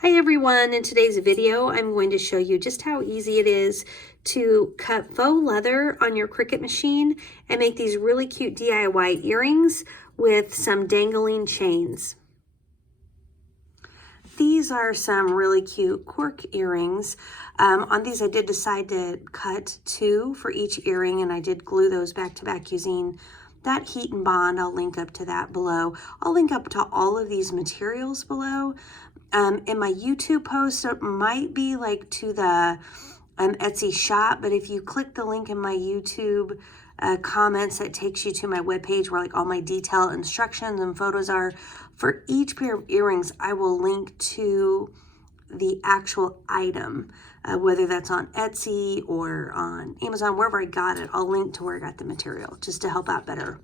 Hi everyone, in today's video I'm going to show you just how easy it is to cut faux leather on your Cricut machine and make these really cute DIY earrings with some dangling chains. These are some really cute cork earrings. On these I did decide to cut two for each earring, and I did glue those back to back using that heat and bond. I'll link up to that below. I'll link up to all of these materials below. In my YouTube post, it might be like to the Etsy shop, but if you click the link in my YouTube comments, that takes you to my webpage where like all my detailed instructions and photos are. For each pair of earrings, I will link to the actual item, whether that's on Etsy or on Amazon, wherever I got it, I'll link to where I got the material just to help out better.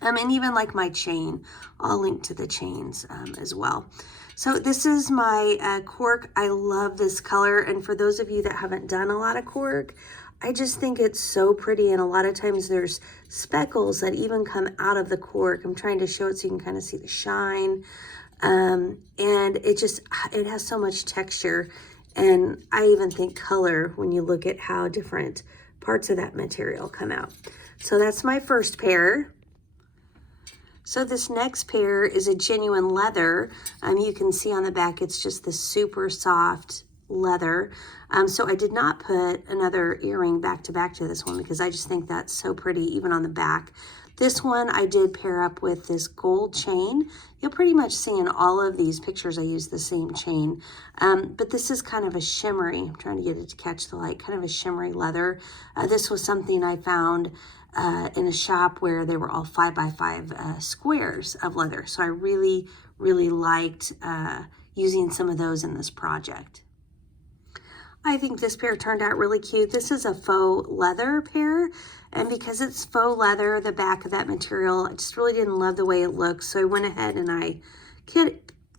And even like my chain, I'll link to the chains as well. So this is my cork. I love this color. And for those of you that haven't done a lot of cork, I just think it's so pretty. And a lot of times there's speckles that even come out of the cork. I'm trying to show it so you can kind of see the shine. And it has so much texture. And I even think color when you look at how different parts of that material come out. So that's my first pair. So this next pair is a genuine leather. You can see on the back, it's just the super soft leather. So I did not put another earring back to this one because I just think that's so pretty, even on the back. This one I did pair up with this gold chain. You'll pretty much see in all of these pictures I use the same chain. But this is kind of a shimmery, I'm trying to get it to catch the light, kind of a shimmery leather. This was something I found in a shop where they were all 5x5 squares of leather. So I really, really liked using some of those in this project. I think this pair turned out really cute. This is a faux leather pair, and because it's faux leather, the back of that material, I just really didn't love the way it looks. So I went ahead and I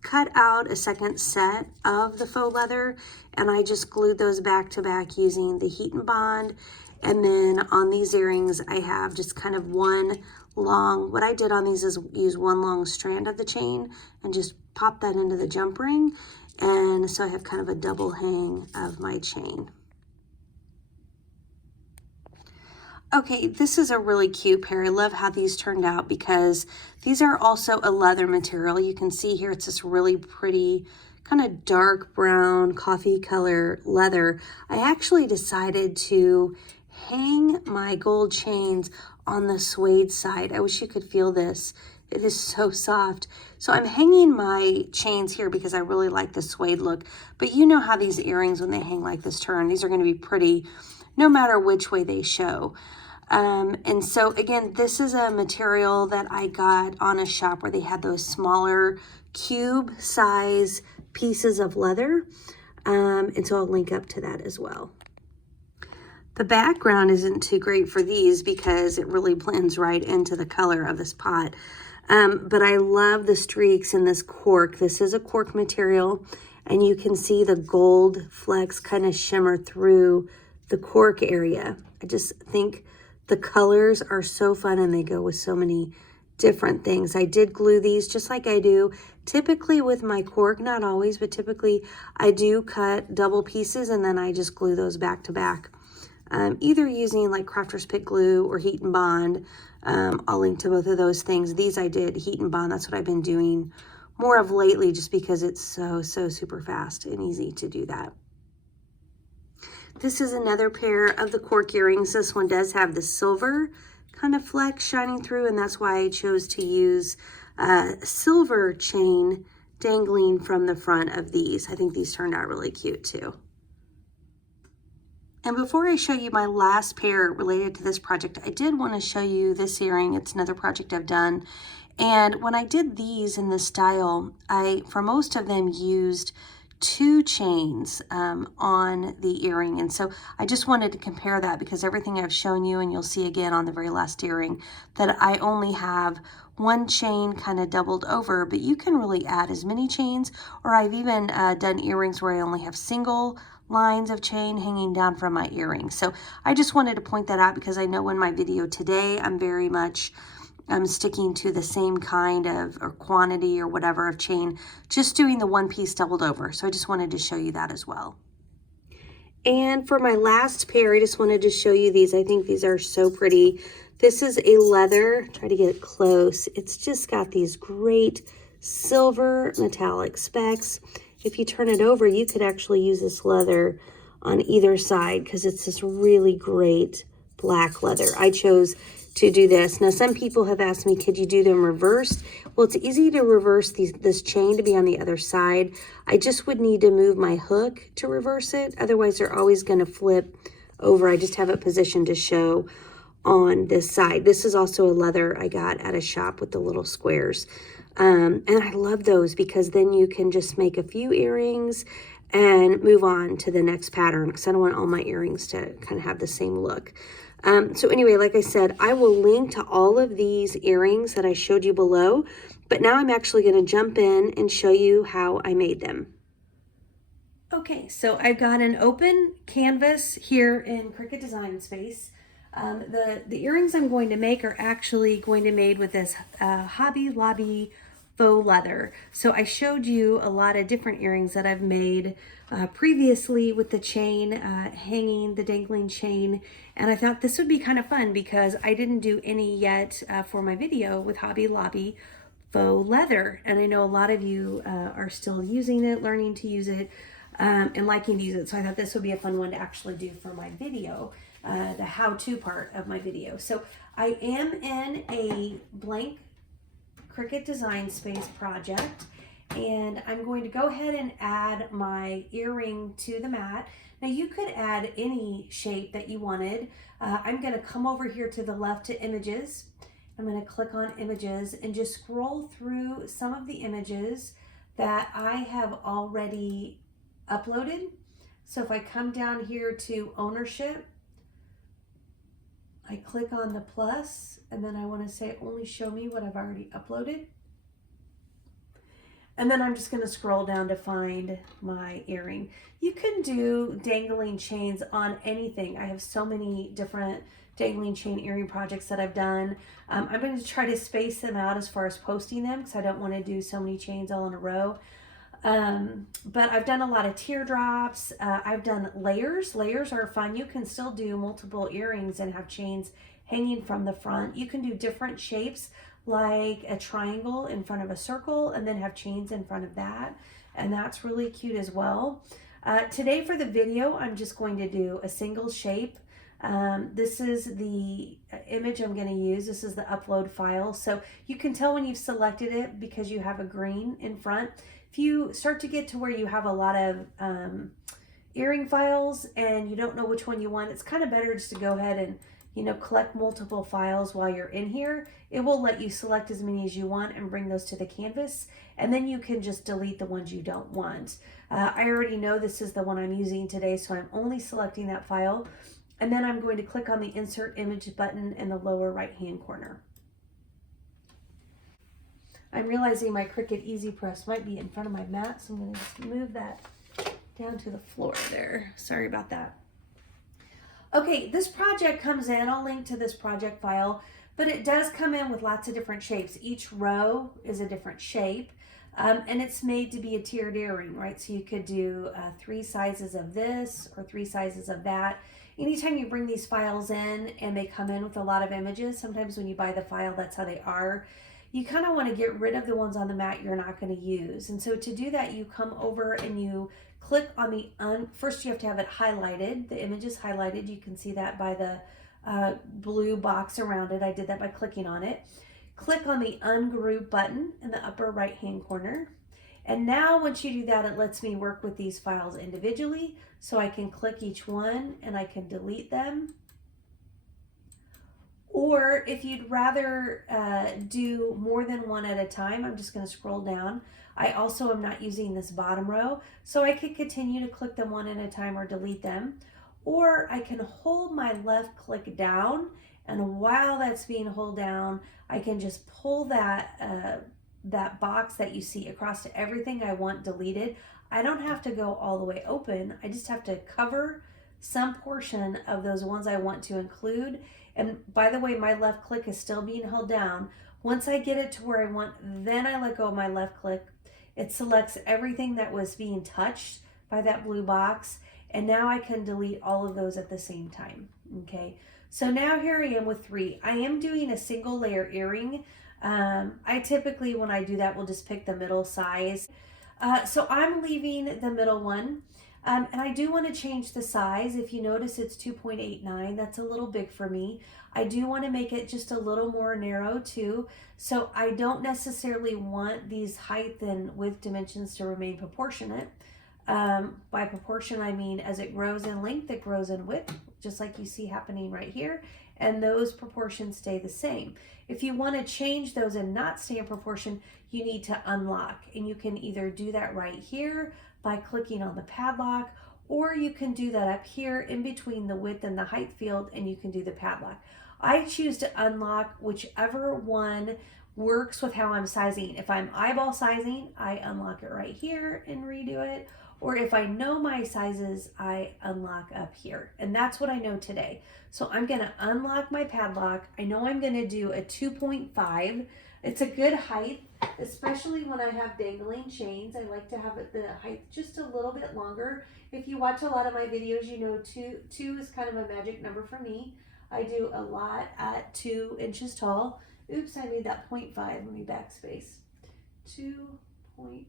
cut out a second set of the faux leather, and I just glued those back to back using the heat and bond. And then on these earrings, I have just kind of one long, what I did on these is use one long strand of the chain and just pop that into the jump ring. And so I have kind of a double hang of my chain. Okay, this is a really cute pair. I love how these turned out because these are also a leather material. You can see here it's this really pretty kind of dark brown coffee color leather. I actually decided to hang my gold chains on the suede side. I wish you could feel this. It is so soft. So I'm hanging my chains here because I really like the suede look. But you know how these earrings, when they hang like this turn, these are going to be pretty no matter which way they show. And so again, this is a material that I got on a shop where they had those smaller cube size pieces of leather. And so I'll link up to that as well. The background isn't too great for these because it really blends right into the color of this pot. But I love the streaks in this cork. This is a cork material, and you can see the gold flecks kind of shimmer through the cork area. I just think the colors are so fun, and they go with so many different things. I did glue these just like I do typically with my cork, not always, but typically I do cut double pieces and then I just glue those back to back. Either using like Crafter's Pick glue or heat and bond. I'll link to both of those things. These I did heat and bond. That's what I've been doing more of lately just because it's so super fast and easy to do that. This is another pair of the cork earrings. This one does have the silver kind of fleck shining through, and that's why I chose to use a silver chain dangling from the front of these. I think these turned out really cute too. And before I show you my last pair related to this project, I did want to show you this earring. It's another project I've done. And when I did these in this style, I, for most of them, used 2 chains on the earring. And so I just wanted to compare that because everything I've shown you, and you'll see again on the very last earring, that I only have 1 chain kind of doubled over, but you can really add as many chains, or I've even done earrings where I only have single lines of chain hanging down from my earring. So I just wanted to point that out because I know in my video today, I'm very much sticking to the same kind of or quantity or whatever of chain, just doing the one piece doubled over. So I just wanted to show you that as well. And for my last pair, I just wanted to show you these. I think these are so pretty. This is a leather, try to get it close. It's just got these great silver metallic specks. If you turn it over, you could actually use this leather on either side because it's this really great black leather. I chose to do this. Now, some people have asked me, could you do them reversed? Well, it's easy to reverse this chain to be on the other side. I just would need to move my hook to reverse it. Otherwise, they're always going to flip over. I just have it positioned to show on this side. This is also a leather I got at a shop with the little squares. And I love those because then you can just make a few earrings and move on to the next pattern because I don't want all my earrings to kind of have the same look. So anyway, like I said, I will link to all of these earrings that I showed you below, but now I'm actually going to jump in and show you how I made them. Okay, so I've got an open canvas here in Cricut Design Space. The earrings I'm going to make are actually going to be made with this Hobby Lobby faux leather. So I showed you a lot of different earrings that I've made previously with the chain hanging, the dangling chain, and I thought this would be kind of fun because I didn't do any yet for my video with Hobby Lobby faux leather, and I know a lot of you are still using it, learning to use it, and liking to use it, so I thought this would be a fun one to actually do for my video, the how-to part of my video. So I am in a blank Cricut Design Space project, and I'm going to go ahead and add my earring to the mat. Now you could add any shape that you wanted. I'm going to come over here to the left to images. I'm going to click on images and just scroll through some of the images that I have already uploaded. So if I come down here to ownership, I click on the plus, and then I want to say only show me what I've already uploaded. And then I'm just going to scroll down to find my earring. You can do dangling chains on anything. I have so many different dangling chain earring projects that I've done. I'm going to try to space them out as far as posting them because I don't want to do so many chains all in a row. But I've done a lot of teardrops. I've done layers. Layers are fun. You can still do multiple earrings and have chains hanging from the front. You can do different shapes like a triangle in front of a circle and then have chains in front of that. And that's really cute as well. Today for the video, I'm just going to do a single shape. This is the image I'm going to use. This is the upload file. So you can tell when you've selected it because you have a green in front. If you start to get to where you have a lot of earring files and you don't know which one you want, it's kind of better just to go ahead and, you know, collect multiple files while you're in here. It will let you select as many as you want and bring those to the canvas, and then you can just delete the ones you don't want. I already know this is the one I'm using today, so I'm only selecting that file, and then I'm going to click on the insert image button in the lower right hand corner. I'm realizing my Cricut Easy Press might be in front of my mat, so I'm going to just move that down to the floor there. Sorry about that. Okay, this project comes in, I'll link to this project file, but it does come in with lots of different shapes. Each row is a different shape, and it's made to be a tiered earring, right? So you could do 3 sizes of this or 3 sizes of that. Anytime you bring these files in and they come in with a lot of images, sometimes when you buy the file, that's how they are. You kind of want to get rid of the ones on the mat you're not going to use. And so to do that, you come over and you click on the, first you have to have it highlighted. The image is highlighted. You can see that by the blue box around it. I did that by clicking on it. Click on the ungroup button in the upper right hand corner. And now once you do that, it lets me work with these files individually. So I can click each one and I can delete them. Or if you'd rather do more than one at a time, I'm just going to scroll down. I also am not using this bottom row, so I could continue to click them one at a time or delete them. Or I can hold my left click down, and while that's being held down, I can just pull that, that box that you see across to everything I want deleted. I don't have to go all the way open. I just have to cover some portion of those ones I want to include. And by the way, my left click is still being held down. Once I get it to where I want, then I let go of my left click. It selects everything that was being touched by that blue box. And now I can delete all of those at the same time, okay? So now here I am with 3. I am doing a single layer earring. I typically, when I do that, will just pick the middle size. So I'm leaving the middle one. And I do want to change the size. If you notice, it's 2.89. That's a little big for me. I do want to make it just a little more narrow too. So I don't necessarily want these height and width dimensions to remain proportionate. By proportion, I mean as it grows in length, it grows in width, just like you see happening right here. And those proportions stay the same. If you want to change those and not stay in proportion, you need to unlock. And you can either do that right here by clicking on the padlock, or you can do that up here in between the width and the height field, and you can do the padlock. I choose to unlock whichever one works with how I'm sizing. If I'm eyeball sizing, I unlock it right here and redo it. Or if I know my sizes, I unlock up here. And that's what I know today. So I'm gonna unlock my padlock. I know I'm gonna do a 2.5. It's a good height, especially when I have dangling chains. I like to have the height just a little bit longer. If you watch a lot of my videos, you know two is kind of a magic number for me. I do a lot at 2 inches tall. Oops, I made that 0.5. Let me backspace. 2.5.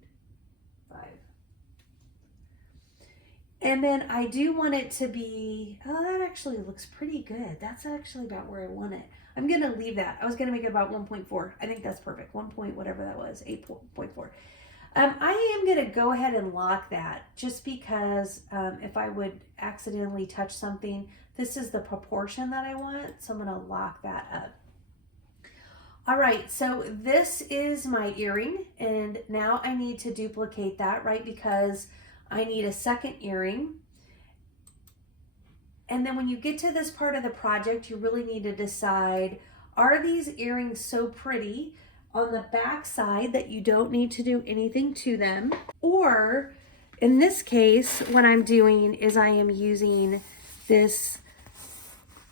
And then I do want it to be, oh, that actually looks pretty good. That's actually about where I want it. I'm going to leave that. I was going to make it about 1.4. I think that's perfect. 1 point, whatever that was, 8.4. I am going to go ahead and lock that just because if I would accidentally touch something, this is the proportion that I want. So I'm going to lock that up. All right, so this is my earring, and now I need to duplicate that, right? Because I need a second earring. And then when you get to this part of the project, you really need to decide, are these earrings so pretty on the back side that you don't need to do anything to them? Or in this case, what I'm doing is I am using this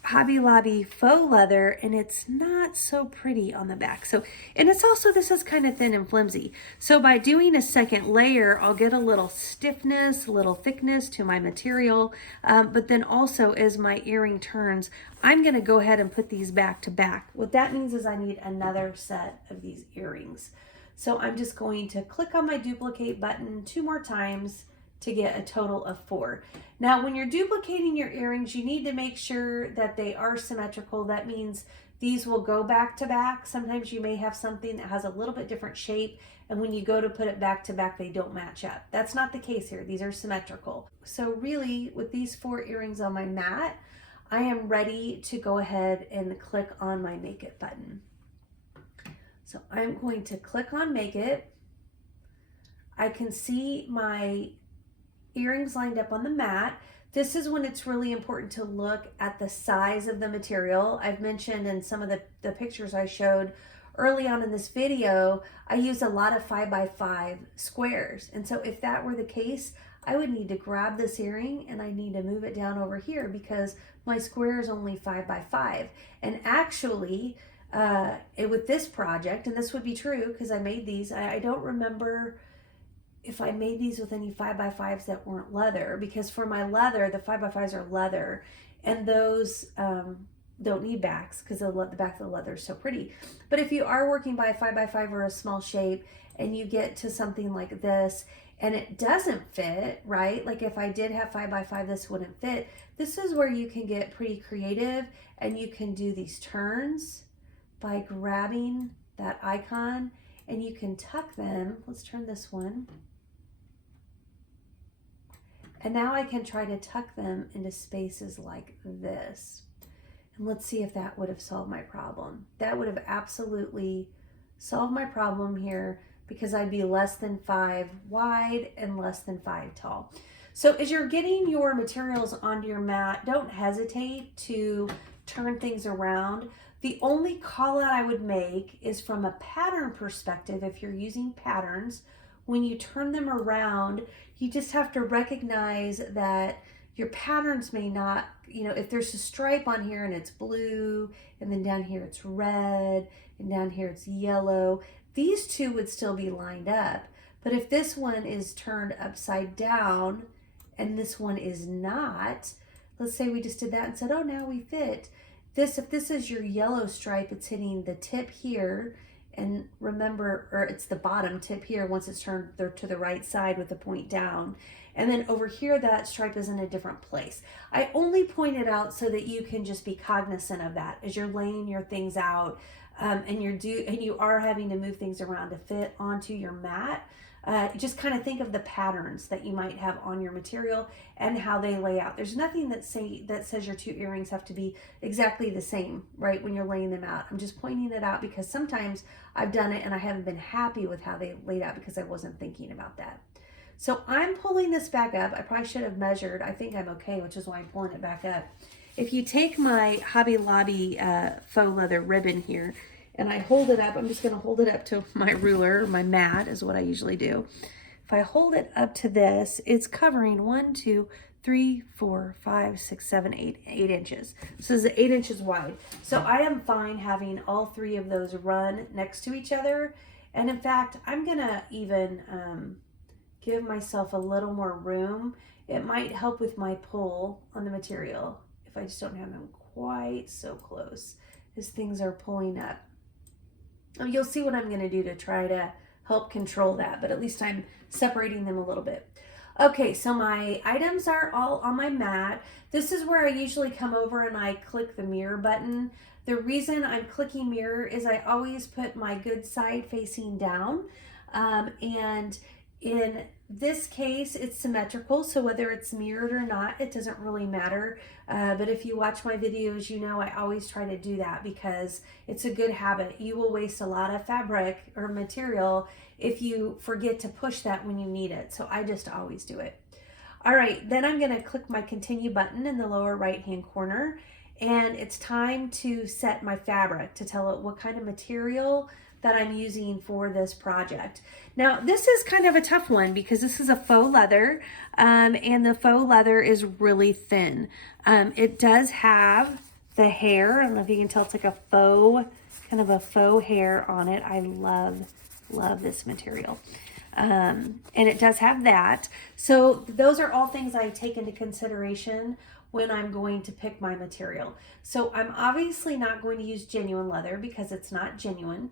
Hobby Lobby faux leather, and it's not so pretty on the back. So, and it's also, this is kind of thin and flimsy. So by doing a second layer, I'll get a little stiffness, a little thickness to my material. But then also as my earring turns, I'm gonna go ahead and put these back to back. What that means is I need another set of these earrings. So I'm just going to click on my duplicate button 2 more times to get a total of 4. Now, when you're duplicating your earrings, you need to make sure that they are symmetrical. That means these will go back to back. Sometimes you may have something that has a little bit different shape, and when you go to put it back to back, they don't match up. That's not the case here. These are symmetrical. So really, with these 4 earrings on my mat, I am ready to go ahead and click on my Make It button. So I'm going to click on Make It. I can see my earrings lined up on the mat. This is when it's really important to look at the size of the material. I've mentioned in some of the pictures I showed early on in this video, I use a lot of 5x5 squares. And so if that were the case, I would need to grab this earring and I need to move it down over here because my square is only 5x5. And actually, with this project, and this would be true because I made these, I don't remember if I made these with any 5x5s that weren't leather, because for my leather, the 5x5s are leather, and those don't need backs because the back of the leather is so pretty. But if you are working by a 5x5 or a small shape and you get to something like this and it doesn't fit, right? Like if I did have 5x5, this wouldn't fit. This is where you can get pretty creative and you can do these turns by grabbing that icon and you can tuck them. Let's turn this one. And now I can try to tuck them into spaces like this. And let's see if that would have solved my problem. That would have absolutely solved my problem here because I'd be less than 5 wide and less than 5 tall. So as you're getting your materials onto your mat, don't hesitate to turn things around. The only call out I would make is from a pattern perspective. If you're using patterns, when you turn them around, you just have to recognize that your patterns may not, you know, if there's a stripe on here and it's blue, and then down here it's red, and down here it's yellow, these two would still be lined up. But if this one is turned upside down and this one is not, let's say we just did that and said, oh, now we fit. This, if this is your yellow stripe, it's hitting the tip here, and remember, or it's the bottom tip here once it's turned to the right side with the point down. And then over here, that stripe is in a different place. I only point it out so that you can just be cognizant of that as you're laying your things out, and you are having to move things around to fit onto your mat. Just kind of think of the patterns that you might have on your material and how they lay out. There's nothing that says your two earrings have to be exactly the same, right, when you're laying them out. I'm just pointing it out because sometimes I've done it and I haven't been happy with how they laid out because I wasn't thinking about that. So I'm pulling this back up. I probably should have measured. I think I'm okay, which is why I'm pulling it back up. If you take my Hobby Lobby faux leather ribbon here, and I hold it up, I'm just going to hold it up to my ruler, my mat is what I usually do. If I hold it up to this, it's covering 1, 2, 3, 4, 5, 6, 7, 8 inches. This is 8 inches wide. So I am fine having all three of those run next to each other. And in fact, I'm going to even give myself a little more room. It might help with my pull on the material if I just don't have them quite so close as things are pulling up. You'll see what I'm going to do to try to help control that, but at least I'm separating them a little bit. Okay, so my items are all on my mat. This is where I usually come over and I click the mirror button. The reason I'm clicking mirror is I always put my good side facing down, and in this case, it's symmetrical, so whether it's mirrored or not, it doesn't really matter. But if you watch my videos, you know I always try to do that because it's a good habit. You will waste a lot of fabric or material if you forget to push that when you need it. So I just always do it. All right, then I'm going to click my continue button in the lower right-hand corner, and it's time to set my fabric to tell it what kind of material that I'm using for this project. Now, this is kind of a tough one because this is a faux leather, and the faux leather is really thin. It does have the hair. I don't know if you can tell, it's like a faux, kind of a faux hair on it. I love this material. And it does have that. So those are all things I take into consideration when I'm going to pick my material. So I'm obviously not going to use genuine leather because it's not genuine.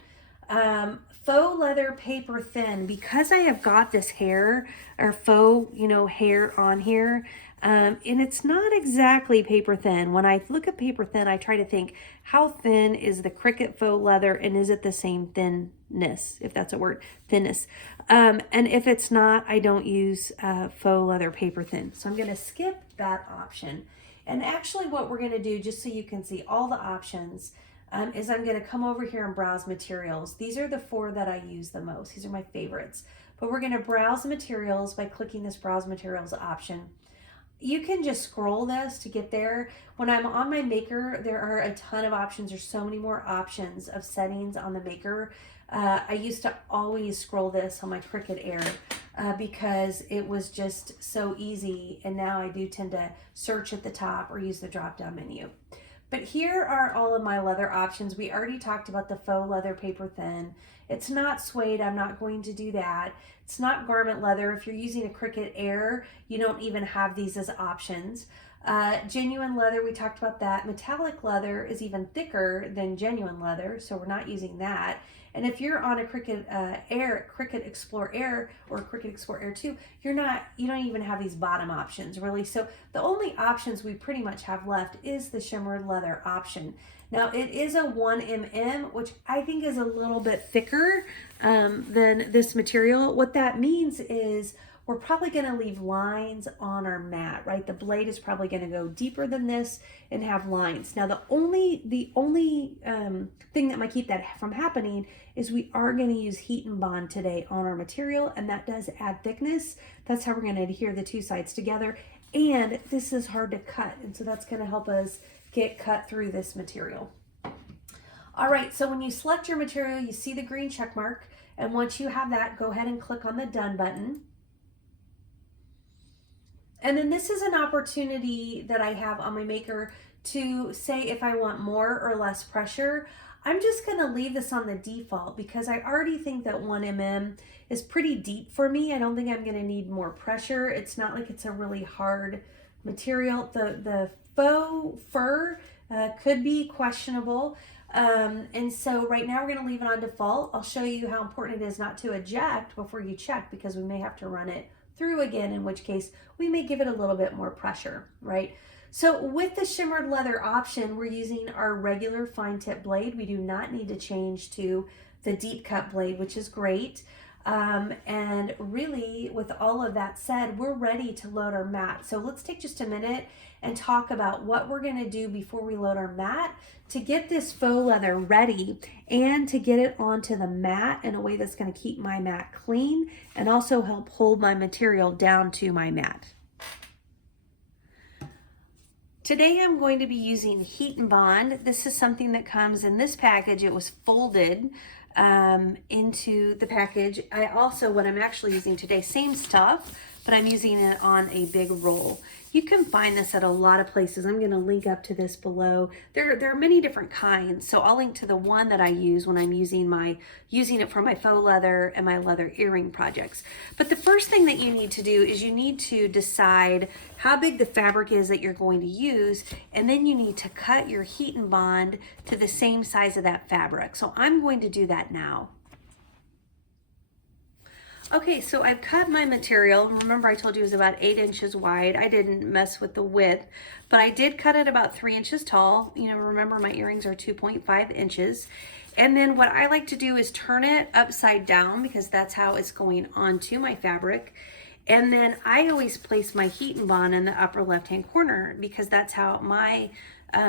Faux leather paper thin, because I have got this hair or faux, hair on here, and it's not exactly paper thin. When I look at paper thin, I try to think, how thin is the Cricut faux leather, and is it the same thinness, if that's a word, thinness? And if it's not, I don't use faux leather paper thin. So I'm going to skip that option. And actually what we're going to do, just so you can see all the options, is I'm going to come over here and browse materials. These are the 4 that I use the most. These are my favorites. But we're going to browse materials by clicking this browse materials option. You can just scroll this to get there. When I'm on my Maker, there are a ton of options. There's so many more options of settings on the Maker. I used to always scroll this on my Cricut Air because it was just so easy. And now I do tend to search at the top or use the drop-down menu. But here are all of my leather options. We already talked about the faux leather paper thin. It's not suede, I'm not going to do that. It's not garment leather. If you're using a Cricut Air, you don't even have these as options. Genuine leather, we talked about that. Metallic leather is even thicker than genuine leather, so we're not using that. And if you're on a Cricut Cricut Explore Air or Cricut Explore Air 2, you don't even have these bottom options really. So the only options we pretty much have left is the shimmered leather option. Now it is a 1mm, which I think is a little bit thicker than this material. What that means is we're probably going to leave lines on our mat, right? The blade is probably going to go deeper than this and have lines. Now, the only thing that might keep that from happening is we are going to use heat and bond today on our material, and that does add thickness. That's how we're going to adhere the two sides together. And this is hard to cut, and so that's going to help us get cut through this material. All right, so when you select your material, you see the green check mark, and once you have that, go ahead and click on the Done button. And then this is an opportunity that I have on my maker to say if I want more or less pressure. I'm just going to leave this on the default because I already think that 1 mm is pretty deep for me. I don't think I'm going to need more pressure. It's not like it's a really hard material. The faux fur could be questionable. And so right now we're going to leave it on default. I'll show you how important it is not to eject before you check, because we may have to run it through again, in which case we may give it a little bit more pressure, right? So with the shimmered leather option, we're using our regular fine tip blade. We do not need to change to the deep cut blade, which is great. And really, with all of that said, we're ready to load our mat. So let's take just a minute and talk about what we're going to do before we load our mat to get this faux leather ready and to get it onto the mat in a way that's going to keep my mat clean and also help hold my material down to my mat. Today I'm going to be using Heat and Bond. This is something that comes in this package. It was folded into the package. What I'm actually using today, same stuff, but I'm using it on a big roll. You can find this at a lot of places. I'm going to link up to this below. There are many different kinds, so I'll link to the one that I use when I'm using it for my faux leather and my leather earring projects. But the first thing that you need to do is you need to decide how big the fabric is that you're going to use, and then you need to cut your Heat and Bond to the same size of that fabric. So I'm going to do that now. Okay, so I've cut my material. Remember, I told you it was about 8 inches wide. I didn't mess with the width, but I did cut it about 3 inches tall. You know, remember my earrings are 2.5 inches. And then what I like to do is turn it upside down because that's how it's going onto my fabric. And then I always place my Heat and Bond in the upper left-hand corner because that's how my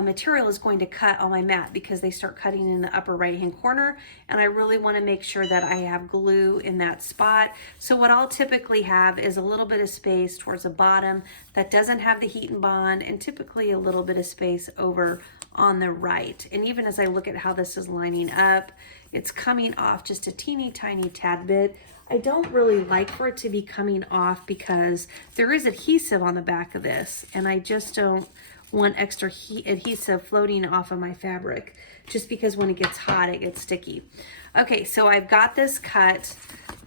material is going to cut on my mat, because they start cutting in the upper right-hand corner, and I really want to make sure that I have glue in that spot. So what I'll typically have is a little bit of space towards the bottom that doesn't have the Heat and Bond, and typically a little bit of space over on the right. And even as I look at how this is lining up, it's coming off just a teeny tiny tad bit. I don't really like for it to be coming off because there is adhesive on the back of this, and I just don't want extra adhesive floating off of my fabric, just because when it gets hot it gets sticky. Okay, so I've got this cut.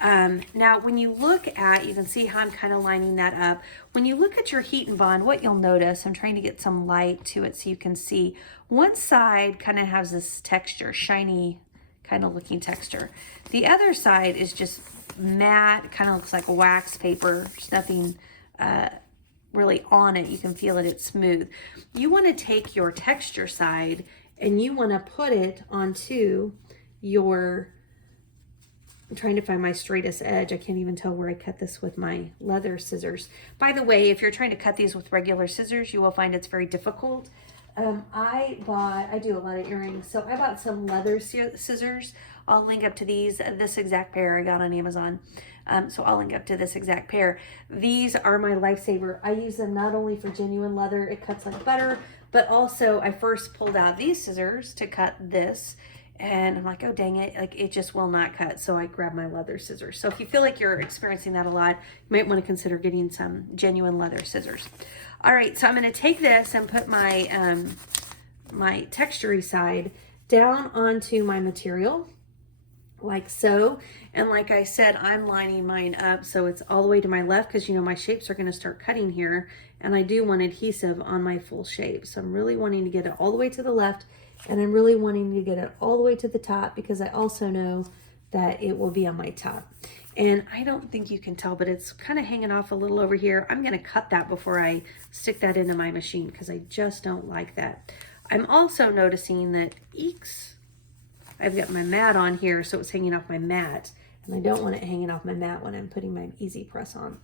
Now when you look at, you can see how I'm kind of lining that up. When you look at your Heat and Bond, what you'll notice, I'm trying to get some light to it so you can see, one side kind of has this texture, shiny kind of looking texture. The other side is just matte, kind of looks like wax paper. There's nothing really on it. You can feel it, it's smooth. You want to take your texture side and you want to put it onto your, I'm trying to find my straightest edge. I can't even tell where I cut this with my leather scissors. By the way, if you're trying to cut these with regular scissors, you will find it's very difficult. I do a lot of earrings, so I bought some leather scissors. I'll link up to these, this exact pair I got on Amazon. So I'll link up to this exact pair. These are my lifesaver. I use them not only for genuine leather, it cuts like butter, but also I first pulled out these scissors to cut this, and I'm like, oh dang it, like it just will not cut. So I grabbed my leather scissors. So if you feel like you're experiencing that a lot, you might want to consider getting some genuine leather scissors. All right, so I'm going to take this and put my my textury side down onto my material like so. And like I said, I'm lining mine up so it's all the way to my left, because you know my shapes are going to start cutting here, and I do want adhesive on my full shape. So I'm really wanting to get it all the way to the left, and I'm really wanting to get it all the way to the top, because I also know that it will be on my top. And I don't think you can tell, but it's kind of hanging off a little over here. I'm going to cut that before I stick that into my machine, because I just don't like that. I'm also noticing that, I've got my mat on here, so it's hanging off my mat, and I don't want it hanging off my mat when I'm putting my Easy Press on.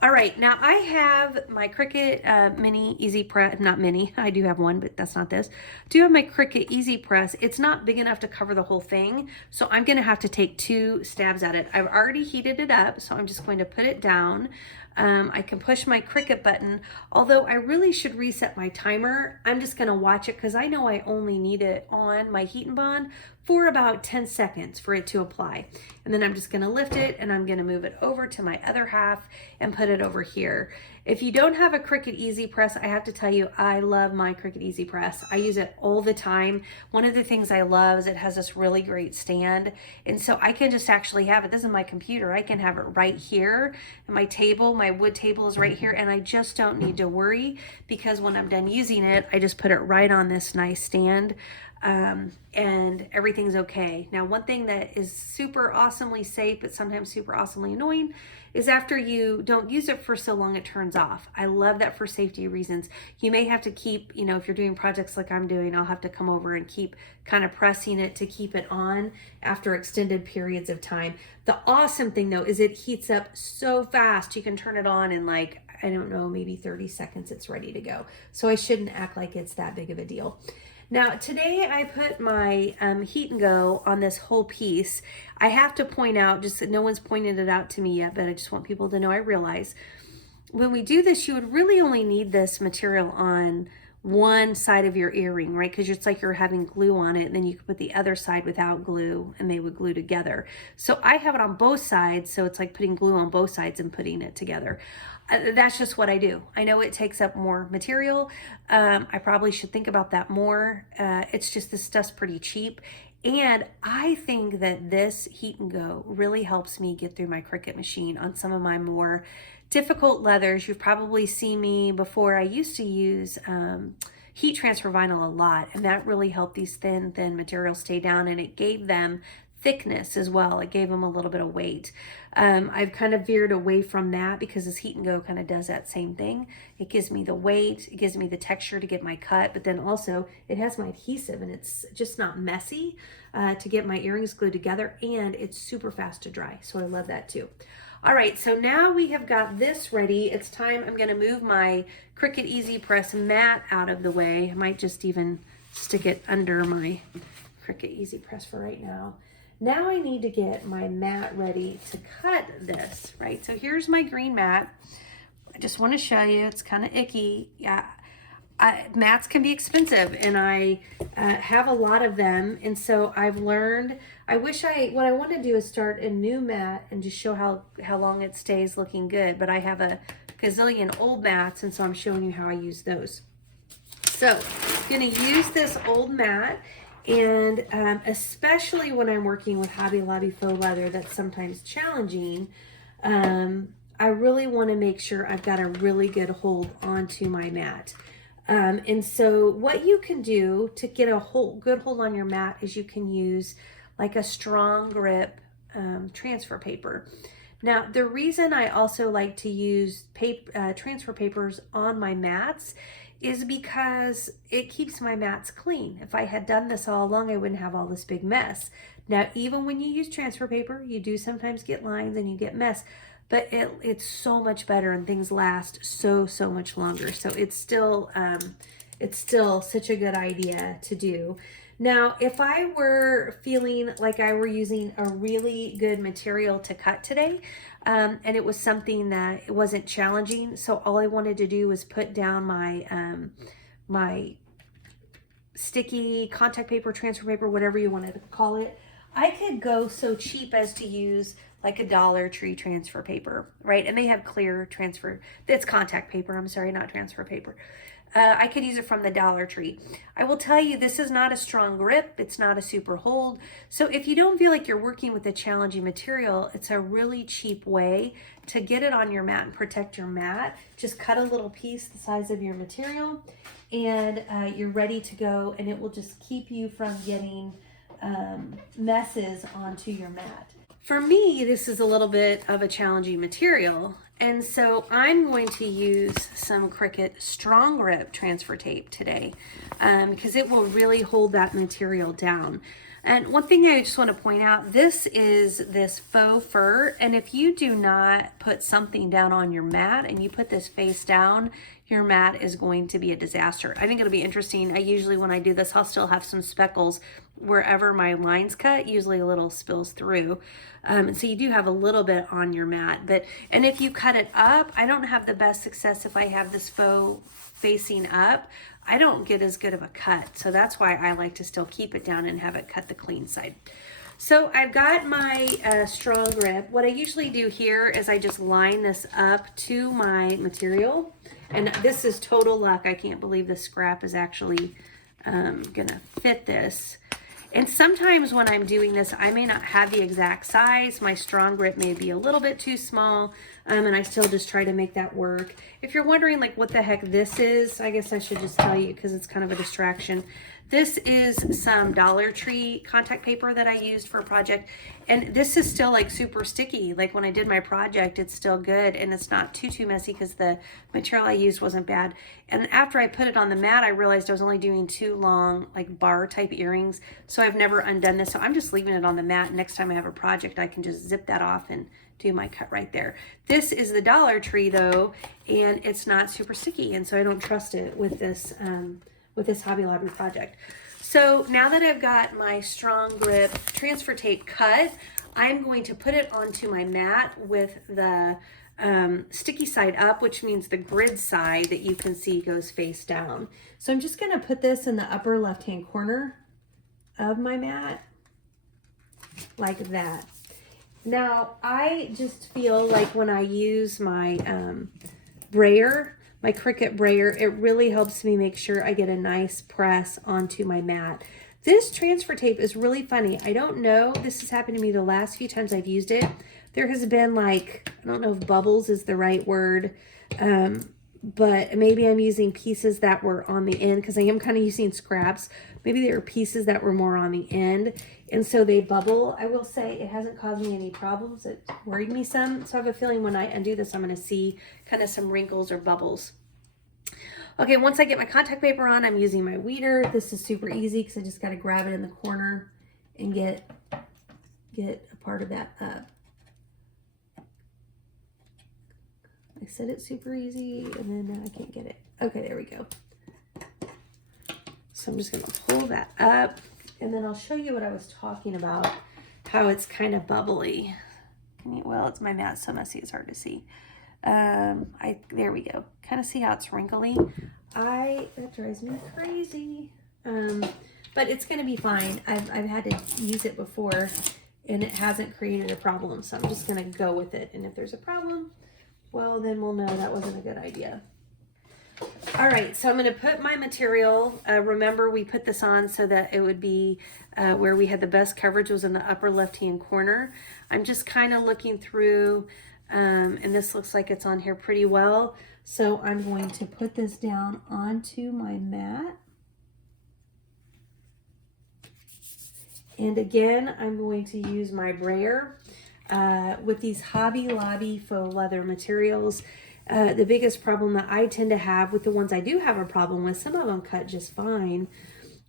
All right, now I have my Cricut Mini Easy Press, not mini, I do have one, but that's not this. I do have my Cricut Easy Press. It's not big enough to cover the whole thing, so I'm gonna have to take 2 stabs at it. I've already heated it up, so I'm just going to put it down. I can push my Cricut button, although I really should reset my timer. I'm just gonna watch it because I know I only need it on my Heat and Bond for about 10 seconds for it to apply. And then I'm just gonna lift it and I'm gonna move it over to my other half and put it over here. If you don't have a Cricut Easy Press, I have to tell you, I love my Cricut Easy Press. I use it all the time. One of the things I love is it has this really great stand. And so I can just actually have it, this is my computer, I can have it right here. And my table, my wood table is right here, and I just don't need to worry because when I'm done using it, I just put it right on this nice stand. And everything's okay. Now, one thing that is super awesomely safe, but sometimes super awesomely annoying, is after you don't use it for so long, it turns off. I love that for safety reasons. You may have to keep, you know, if you're doing projects like I'm doing, I'll have to come over and keep kind of pressing it to keep it on after extended periods of time. The awesome thing though, is it heats up so fast. You can turn it on in like, I don't know, maybe 30 seconds, it's ready to go. So I shouldn't act like it's that big of a deal. Now today I put my heat and go on this whole piece. I have to point out, just that no one's pointed it out to me yet, but I just want people to know I realize when we do this, you would really only need this material on one side of your earring, right? Because it's like you're having glue on it, and then you could put the other side without glue and they would glue together. So I have it on both sides, so it's like putting glue on both sides and putting it together. That's just what I do. I know it takes up more material. I probably should think about that more. It's just this stuff's pretty cheap. And I think that this heat and go really helps me get through my Cricut machine on some of my more difficult leathers. You've probably seen me before. I used to use heat transfer vinyl a lot, and that really helped these thin materials stay down, and it gave them thickness as well. It gave them a little bit of weight. I've kind of veered away from that because this heat and go kind of does that same thing. It gives me the weight, it gives me the texture to get my cut, but then also it has my adhesive, and it's just not messy to get my earrings glued together, and it's super fast to dry. So I love that too. All right, so now we have got this ready. It's time. I'm gonna move my Cricut Easy Press mat out of the way. I might just even stick it under my Cricut Easy Press for right now. Now I need to get my mat ready to cut this, right? So here's my green mat. I just want to show you, it's kind of icky. Yeah, mats can be expensive, and I have a lot of them. And so I've learned, what I want to do is start a new mat and just show how long it stays looking good. But I have a gazillion old mats, and so I'm showing you how I use those. So I'm going to use this old mat. And especially when I'm working with Hobby Lobby faux leather, that's sometimes challenging. I really want to make sure I've got a really good hold onto my mat. And so what you can do to get a good hold on your mat is you can use like a strong grip transfer paper. Now, the reason I also like to use transfer papers on my mats is because it keeps my mats clean. If I had done this all along, I wouldn't have all this big mess. Now, even when you use transfer paper, you do sometimes get lines and you get mess, but it's so much better and things last so much longer. So it's still such a good idea to do. Now, if I were feeling like I were using a really good material to cut today, and it was something that it wasn't challenging, so all I wanted to do was put down my my sticky contact paper, transfer paper, whatever you wanted to call it, I could go so cheap as to use like a Dollar Tree transfer paper, right? And they have clear transfer, that's contact paper, I'm sorry, not transfer paper. I could use it from the Dollar Tree. I will tell you, this is not a strong grip. It's not a super hold. So if you don't feel like you're working with a challenging material, it's a really cheap way to get it on your mat and protect your mat. Just cut a little piece the size of your material, and you're ready to go, and it will just keep you from getting messes onto your mat. For me, this is a little bit of a challenging material, and so I'm going to use some Cricut Strong Grip transfer tape today because it will really hold that material down. And one thing I just want to point out, this is this faux fur, and if you do not put something down on your mat and you put this face down, your mat is going to be a disaster. I think it'll be interesting. I usually, when I do this, I'll still have some speckles wherever my lines cut, usually a little spills through. And so you do have a little bit on your mat. And if you cut it up, I don't have the best success if I have this faux facing up. I don't get as good of a cut. So that's why I like to still keep it down and have it cut the clean side. So I've got my strong grip. What I usually do here is I just line this up to my material. And this is total luck. I can't believe the scrap is actually gonna fit this. And sometimes when I'm doing this, I may not have the exact size. My strong grip may be a little bit too small, and I still just try to make that work. If you're wondering like what the heck this is, I guess I should just tell you because it's kind of a distraction. This is some Dollar Tree contact paper that I used for a project. And this is still like super sticky. Like when I did my project, it's still good and it's not too messy because the material I used wasn't bad. And after I put it on the mat, I realized I was only doing 2 long like bar type earrings. So I've never undone this. So I'm just leaving it on the mat. Next time I have a project, I can just zip that off and do my cut right there. This is the Dollar Tree though, and it's not super sticky. And so I don't trust it with this Hobby Lobby project. So now that I've got my strong grip transfer tape cut, I'm going to put it onto my mat with the sticky side up, which means the grid side that you can see goes face down. So I'm just going to put this in the upper left-hand corner of my mat like that. Now, I just feel like when I use my brayer, my Cricut brayer, it really helps me make sure I get a nice press onto my mat. This transfer tape is really funny. I don't know, this has happened to me the last few times I've used it. There has been like, I don't know if bubbles is the right word, but maybe I'm using pieces that were on the end because I am kind of using scraps. Maybe there are pieces that were more on the end, and so they bubble. I will say it hasn't caused me any problems. It worried me some, so I have a feeling when I undo this, I'm going to see kind of some wrinkles or bubbles. Okay, once I get my contact paper on, I'm using my weeder. This is super easy because I just got to grab it in the corner and get a part of that up. I said it's super easy, and then now I can't get it. Okay, there we go. So I'm just going to pull that up, and then I'll show you what I was talking about, how it's kind of bubbly. Well, it's my mat so messy it's hard to see. There we go. Kind of see how it's wrinkly. That drives me crazy. But it's going to be fine. I've had to use it before, and it hasn't created a problem, so I'm just going to go with it. And if there's a problem, well, then we'll know that wasn't a good idea. All right, so I'm going to put my material. Remember, we put this on so that it would be where we had the best coverage was in the upper left-hand corner. I'm just kind of looking through, and this looks like it's on here pretty well. So I'm going to put this down onto my mat. And again, I'm going to use my brayer. With these Hobby Lobby faux leather materials, the biggest problem that I tend to have with the ones I do have a problem with, some of them cut just fine,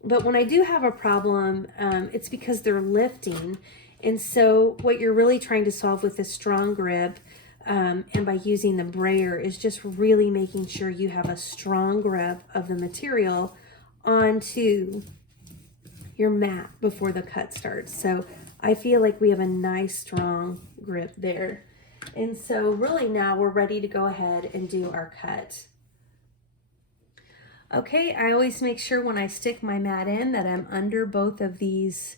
but when I do have a problem, it's because they're lifting. And so what you're really trying to solve with this strong grip and by using the brayer is just really making sure you have a strong grip of the material onto your mat before the cut starts. So I feel like we have a nice strong grip there. And so really now we're ready to go ahead and do our cut. Okay, I always make sure when I stick my mat in that I'm under both of these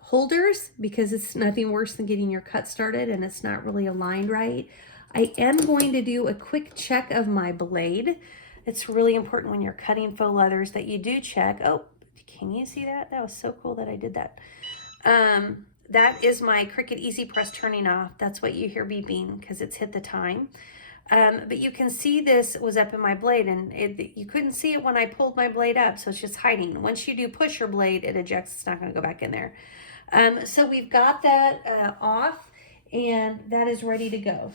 holders, because it's nothing worse than getting your cut started and it's not really aligned right. I am going to do a quick check of my blade. It's really important when you're cutting faux leathers that you do check. Oh, can you see that? That was so cool that I did that. That is my Cricut Easy Press turning off. That's what you hear beeping because it's hit the time. But you can see this was up in my blade, and you couldn't see it when I pulled my blade up, so it's just hiding. Once you do push your blade, it ejects. It's not going to go back in there. So we've got that off, and that is ready to go.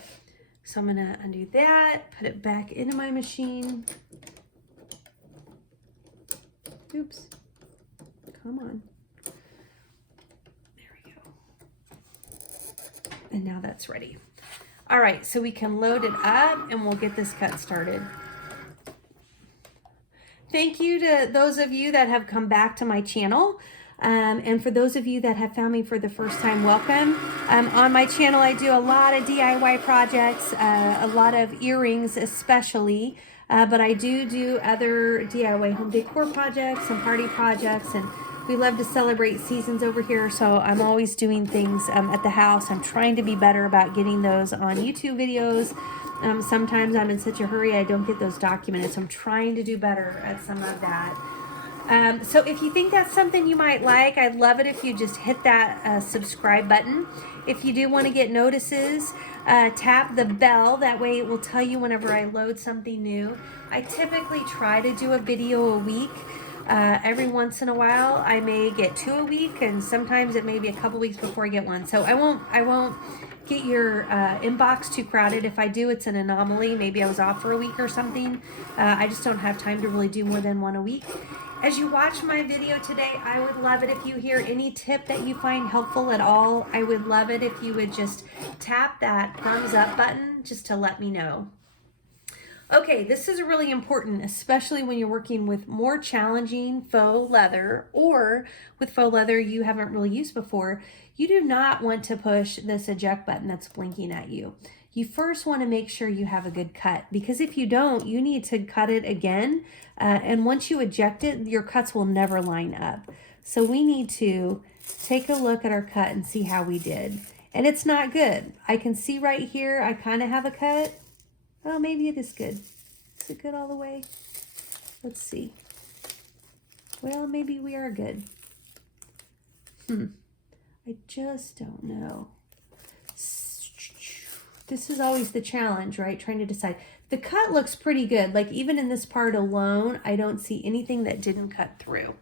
So I'm going to undo that, put it back into my machine. Oops. Come on. There we go. And now that's ready. All right, so we can load it up and we'll get this cut started. Thank you to those of you that have come back to my channel. And for those of you that have found me for the first time, welcome. On my channel, I do a lot of DIY projects, a lot of earrings especially, but I do other DIY home decor projects and party projects, and we love to celebrate seasons over here, so I'm always doing things at the house. I'm trying to be better about getting those on YouTube videos. Sometimes I'm in such a hurry I don't get those documented, so I'm trying to do better at some of that. So if you think that's something you might like, I'd love it if you just hit that subscribe button. If you do want to get notices, tap the bell. That way it will tell you whenever I load something new. I typically try to do a video a week. Every once in a while I may get 2 a week, and sometimes it may be a couple weeks before I get one. So I won't get your inbox too crowded. If I do, it's an anomaly. Maybe I was off for a week or something. I just don't have time to really do more than 1 a week. As you watch my video today, I would love it if you hear any tip that you find helpful at all. I would love it if you would just tap that thumbs up button just to let me know. Okay, this is really important, especially when you're working with more challenging faux leather or with faux leather you haven't really used before. You do not want to push this eject button that's blinking at you. You first want to make sure you have a good cut, because if you don't, you need to cut it again. And once you eject it, your cuts will never line up. So we need to take a look at our cut and see how we did. And it's not good. I can see right here, I kind of have a cut. Oh, maybe it is good. Is it good all the way? Let's see. Well, maybe we are good. I just don't know. This is always the challenge, right? Trying to decide. The cut looks pretty good. Like even in this part alone, I don't see anything that didn't cut through.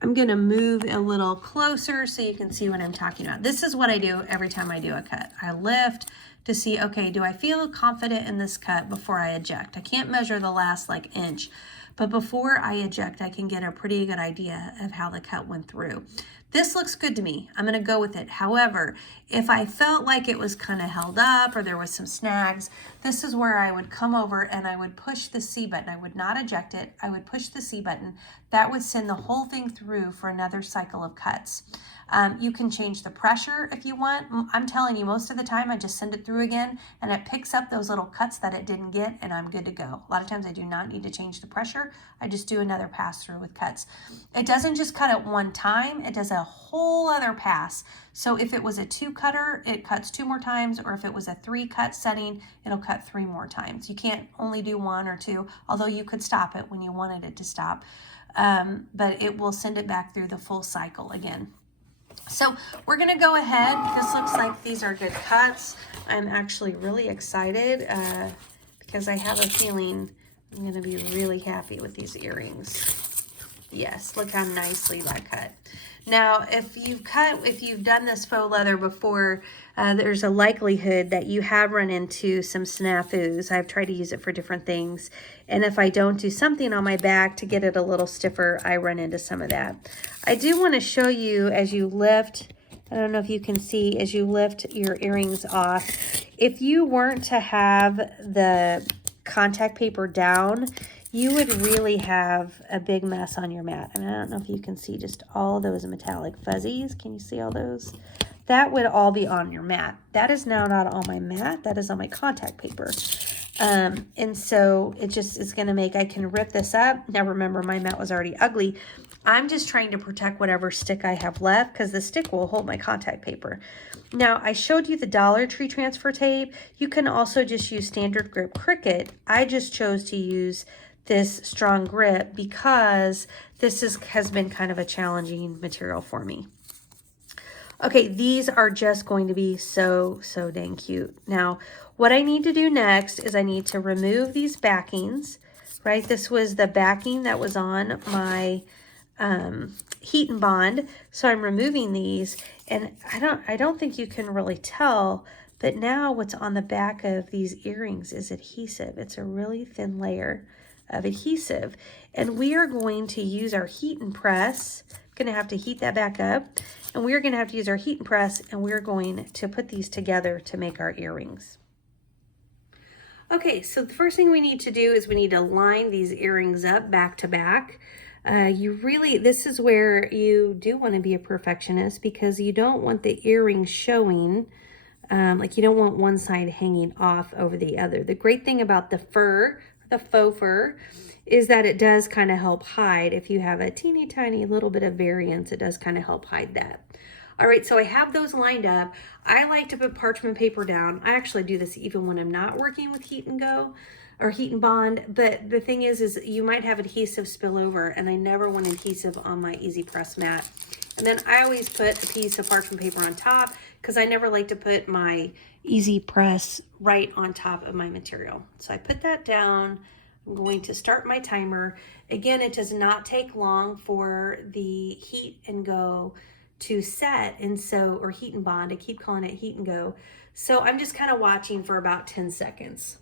I'm gonna move a little closer so you can see what I'm talking about. This is what I do every time I do a cut. I lift to see, okay, do I feel confident in this cut before I eject? I can't measure the last like inch, but before I eject, I can get a pretty good idea of how the cut went through. This looks good to me. I'm gonna go with it. However, if I felt like it was kind of held up or there was some snags, this is where I would come over and I would push the C button. I would not eject it. I would push the C button. That would send the whole thing through for another cycle of cuts. You can change the pressure if you want. I'm telling you, most of the time I just send it through again and it picks up those little cuts that it didn't get, and I'm good to go. A lot of times I do not need to change the pressure. I just do another pass through with cuts. It doesn't just cut it one time, it does a whole other pass. So if it was a 2 cutter, it cuts 2 more times, or if it was a 3 cut setting, it'll cut 3 more times. You can't only do 1 or 2, although you could stop it when you wanted it to stop. But it will send it back through the full cycle again. So we're gonna go ahead. This looks like these are good cuts. I'm actually really excited because I have a feeling I'm gonna be really happy with these earrings. Yes, look how nicely that cut. Now, if you've done this faux leather before, there's a likelihood that you have run into some snafus. I've tried to use it for different things, and if I don't do something on my back to get it a little stiffer, I run into some of that. I do want to show you as you lift, I don't know if you can see, as you lift your earrings off, if you weren't to have the contact paper down, you would really have a big mess on your mat. I mean, I don't know if you can see just all those metallic fuzzies. Can you see all those? That would all be on your mat. That is now not on my mat. That is on my contact paper. And so it just is going to make, I can rip this up. Now remember, my mat was already ugly. I'm just trying to protect whatever stick I have left, because the stick will hold my contact paper. Now, I showed you the Dollar Tree transfer tape. You can also just use standard grip Cricut. I just chose to use this strong grip because this has been kind of a challenging material for me. Okay, these are just going to be so dang cute. Now, what I need to do next is I need to remove these backings, right? This was the backing that was on my heat and bond. So I'm removing these, and I don't think you can really tell, but now what's on the back of these earrings is adhesive. It's a really thin layer of adhesive, and we are going to use our heat and press. Going to have to heat that back up, and we're going to have to use our heat and press, and we're going to put these together to make our earrings. Okay, so the first thing we need to do is we need to line these earrings up back to back. This is where you do want to be a perfectionist because you don't want the earrings showing, like you don't want one side hanging off over the other. The great thing about the fur, the faux fur, is that it does kind of help hide. If you have a teeny tiny little bit of variance, it does kind of help hide that. All right, so I have those lined up. I like to put parchment paper down. I actually do this even when I'm not working with heat and go or heat and bond. But the thing is you might have adhesive spill over, and I never want adhesive on my easy press mat. And then I always put a piece of parchment paper on top because I never like to put my easy press right on top of my material. So I put that down. I'm going to start my timer. Again, it does not take long for the heat and go to set, and so, or heat and bond, I keep calling it heat and go. So I'm just kind of watching for about 10 seconds.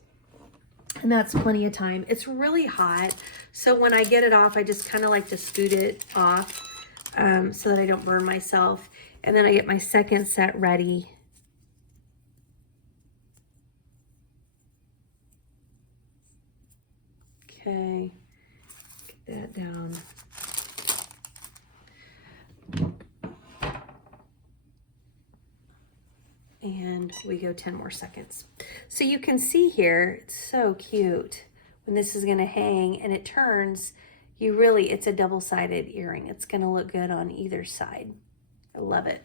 And that's plenty of time. It's really hot, so when I get it off, I just kind of like to scoot it off so that I don't burn myself. And then I get my second set ready. Okay, get that down. And we go 10 more seconds. So you can see here, it's so cute when this is gonna hang and it turns, it's a double-sided earring. It's gonna look good on either side. I love it.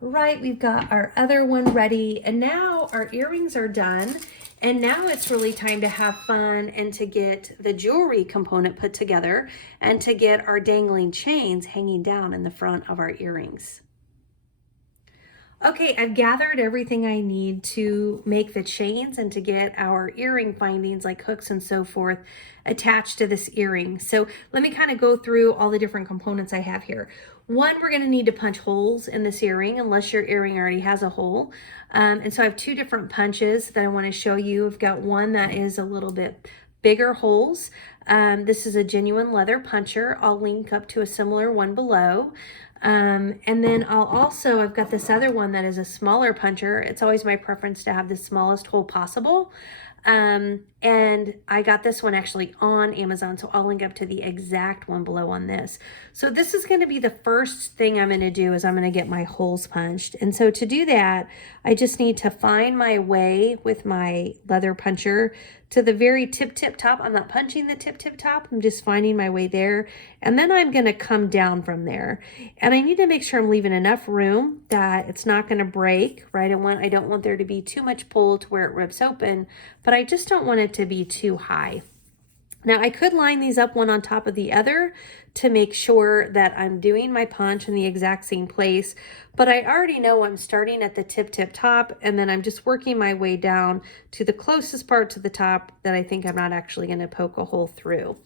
Right, we've got our other one ready, and now our earrings are done. And now it's really time to have fun and to get the jewelry component put together and to get our dangling chains hanging down in the front of our earrings. Okay, I've gathered everything I need to make the chains and to get our earring findings like hooks and so forth attached to this earring. So let me kind of go through all the different components I have here. One, we're going to need to punch holes in this earring unless your earring already has a hole. And so I have two different punches that I want to show you. I've got one that is a little bit bigger holes. This is a genuine leather puncher. I'll link up to a similar one below. And then I've got this other one that is a smaller puncher. It's always my preference to have the smallest hole possible. And I got this one actually on Amazon, so I'll link up to the exact one below on this. So this is going to be the first thing I'm going to do is I'm going to get my holes punched. And so to do that, I just need to find my way with my leather puncher to the very tip top. I'm not punching the tip top. I'm just finding my way there. And then I'm going to come down from there. And I need to make sure I'm leaving enough room that it's not going to break, right? I don't want there to be too much pull to where it rips open, but I just don't want it to be too high. Now I could line these up one on top of the other to make sure that I'm doing my punch in the exact same place, but I already know I'm starting at the tip top and then I'm just working my way down to the closest part to the top that I think I'm not actually going to poke a hole through.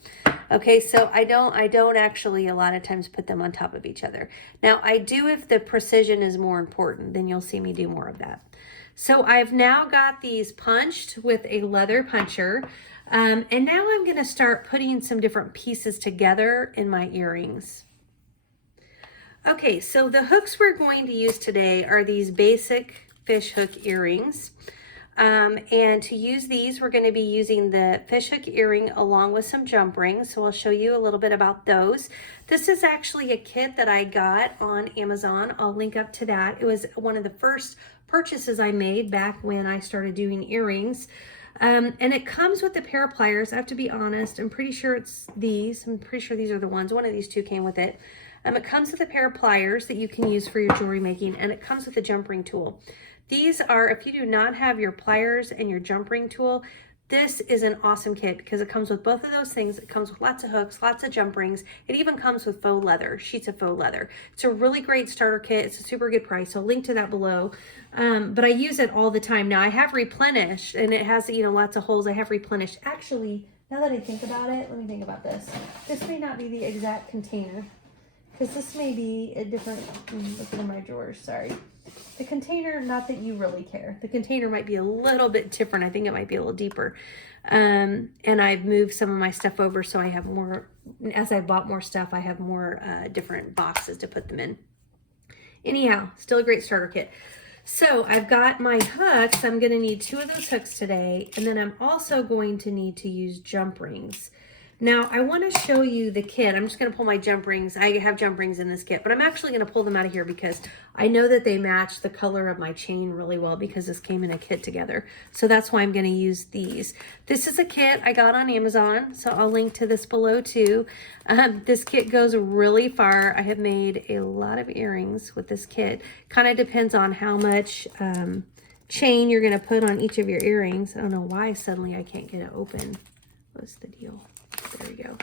Okay, so I don't actually a lot of times put them on top of each other. Now I do if the precision is more important, then you'll see me do more of that. So I've now got these punched with a leather puncher. And now I'm going to start putting some different pieces together in my earrings. Okay, so the hooks we're going to use today are these basic fish hook earrings. And to use these, we're going to be using the fish hook earring along with some jump rings. So I'll show you a little bit about those. This is actually a kit that I got on Amazon. I'll link up to that. It was one of the first purchases I made back when I started doing earrings. And it comes with a pair of pliers. I have to be honest, I'm pretty sure it's these. I'm pretty sure these are the ones. One of these two came with it. It comes with a pair of pliers that you can use for your jewelry making, and it comes with a jump ring tool. These are, if you do not have your pliers and your jump ring tool, this is an awesome kit because it comes with both of those things. It comes with lots of hooks, lots of jump rings. It even comes with faux leather, sheets of faux leather. It's a really great starter kit. It's a super good price. So I'll link to that below. But I use it all the time. Now I have replenished, and it has, lots of holes. I have replenished. Actually, now that I think about it, let me think about this. This may not be the exact container because this may be a different, look in my drawers, sorry. The container, not that you really care. The container might be a little bit different. I think it might be a little deeper. And I've moved some of my stuff over so I have more, as I bought more stuff, I have more different boxes to put them in. Anyhow, still a great starter kit. So I've got my hooks. I'm going to need 2 of those hooks today. And then I'm also going to need to use jump rings. Now I want to show you the kit. I'm just going to pull my jump rings. I have jump rings in this kit, but I'm actually going to pull them out of here because I know that they match the color of my chain really well because this came in a kit together. So that's why I'm going to use these. This is a kit I got on Amazon, so I'll link to this below too. This kit goes really far. I have made a lot of earrings with this kit. Kind of depends on how much chain you're going to put on each of your earrings. I don't know why suddenly I can't get it open. What's the deal? There we go.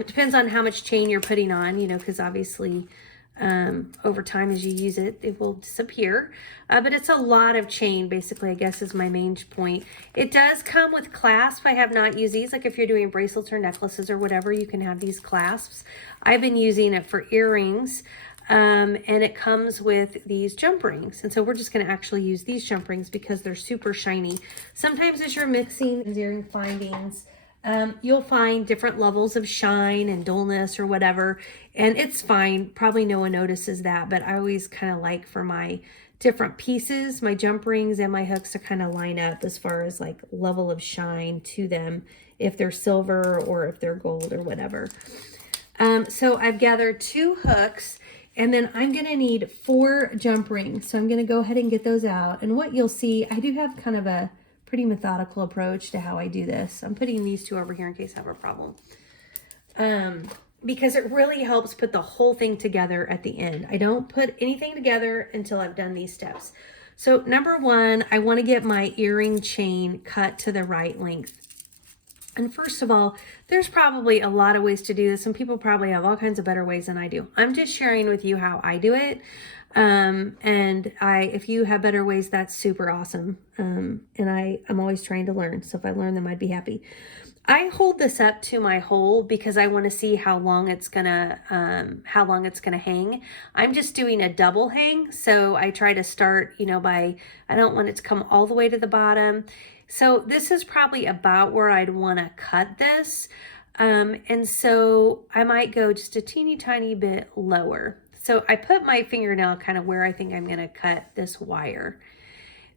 It depends on how much chain you're putting on, you know, because obviously over time as you use it, it will disappear. But it's a lot of chain, basically, I guess is my main point. It does come with clasps. I have not used these. Like if you're doing bracelets or necklaces or whatever, you can have these clasps. I've been using it for earrings. And it comes with these jump rings. And so we're just going to actually use these jump rings because they're super shiny. Sometimes as you're mixing earring findings, you'll find different levels of shine and dullness or whatever, and it's fine. Probably no one notices that, but I always kind of like for my different pieces, my jump rings and my hooks to kind of line up as far as like level of shine to them, if they're silver or if they're gold or whatever. So I've gathered 2 hooks, and then I'm going to need 4 jump rings. So I'm going to go ahead and get those out. And what you'll see, I do have kind of a pretty methodical approach to how I do this. I'm putting these 2 over here in case I have a problem. Because it really helps put the whole thing together at the end. I don't put anything together until I've done these steps. So number 1, I want to get my earring chain cut to the right length. And first of all, there's probably a lot of ways to do this, and people probably have all kinds of better ways than I do. I'm just sharing with you how I do it. If you have better ways, that's super awesome. And I'm always trying to learn. So if I learn them, I'd be happy. I hold this up to my hole because I want to see how long it's gonna hang. I'm just doing a double hang. So I try to start, you know, I don't want it to come all the way to the bottom. So this is probably about where I'd want to cut this. And so I might go just a teeny tiny bit lower. So I put my fingernail kind of where I think I'm going to cut this wire.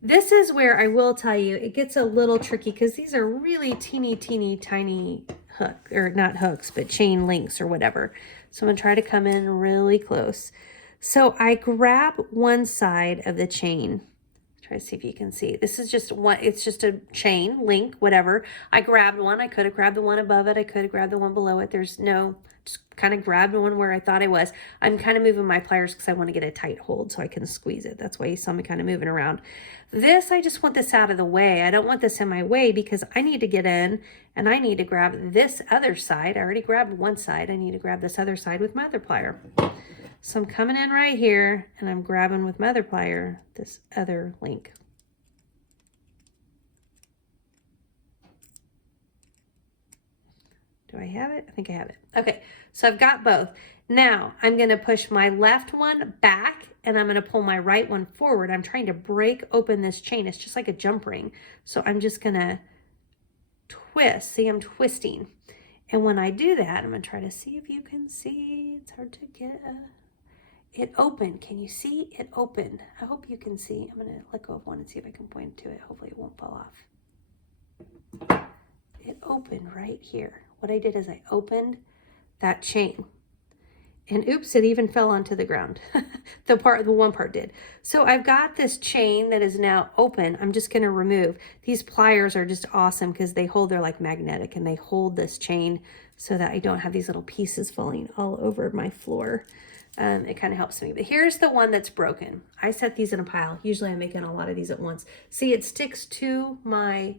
This is where I will tell you it gets a little tricky because these are really teeny tiny hook, or not hooks, but chain links or whatever. So I'm going to try to come in really close. So I grab one side of the chain. Try to see if you can see. This is just one, it's just a chain link, whatever. I grabbed one. I could have grabbed the one above it. I could have grabbed the one below it. There's no, just kind of grabbed one where I thought I was. I'm kind of moving my pliers because I want to get a tight hold so I can squeeze it. That's why you saw me kind of moving around. This, I just want this out of the way. I don't want this in my way because I need to get in and I need to grab this other side. I already grabbed one side. I need to grab this other side with my other plier. So I'm coming in right here and I'm grabbing with my other plier this other link. Do I have it? I think I have it. Okay, so I've got both. Now I'm going to push my left one back and I'm going to pull my right one forward. I'm trying to break open this chain. It's just like a jump ring. So I'm just going to twist. See, I'm twisting. And when I do that, I'm going to try to see if you can see. It's hard to get it open. Can you see it open? I hope you can see. I'm going to let go of one and see if I can point to it. Hopefully it won't fall off. It opened right here. What I did is I opened that chain. And oops, it even fell onto the ground. The one part did. So I've got this chain that is now open. I'm just going to remove. These pliers are just awesome because they're like magnetic and they hold this chain so that I don't have these little pieces falling all over my floor. It kind of helps me. But here's the one that's broken. I set these in a pile. Usually I'm making a lot of these at once. See, it sticks to my